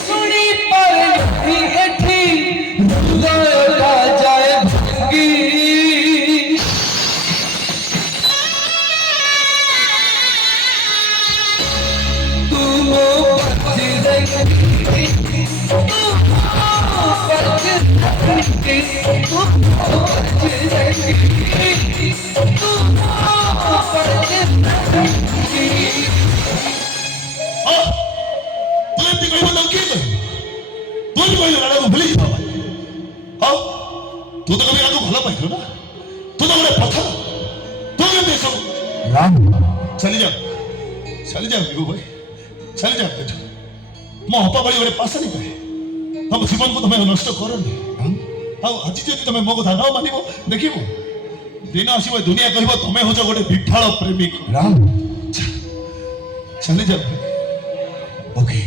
सुनी पर एठी गया जाए भंगी तू बच रही तू बच रही तू बच रही तू बच रही तू तो कभी आगू भला पाई ना तू तो बड़े पत्थर तू क्या दे सब राम चली जा विभू भाई चली जा बेटा मो हपा बड़ी बड़े पास नहीं पाए हम जीवन को तुम्हें नष्ट करनी हम आज जदि तुम्हें मो कथा न मानिबो देखिबो दिन आसीबो दुनिया कहबो तुम्हें हो जो गोटे विफल प्रेमिक राम चली जा ओके